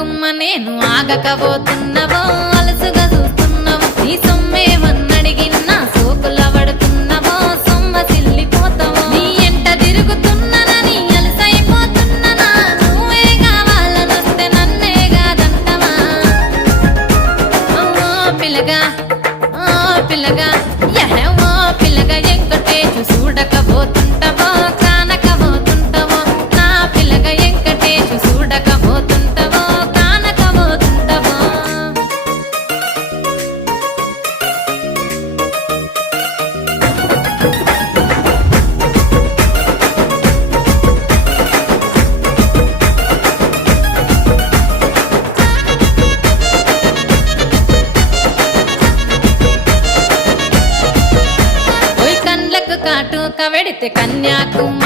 గుమ్మ నేను ఆగకపోతున్నవో అలసుగా చూస్తున్నావు నీ సొమ్మేమన్నడిగిన్నా సోకుల పడుతున్నవో సొమ్మ సిల్లిపోతావో నీ ఎంట తిరుగుతున్నానని అలసైపోతున్నానా నువ్వే కావాలనొస్తే నన్నే కాదంటవా పిల్లగా పిల్లగా యహో పిల్లగా ఎంకటేషు చూడకపోతుంటవో కానకపోతుంటవో నా పిల్లగా ఎంకటేషు చూడకపోతుంటవో కానకపోతుంటవో కాటుక వెడితే కన్యాకుమారి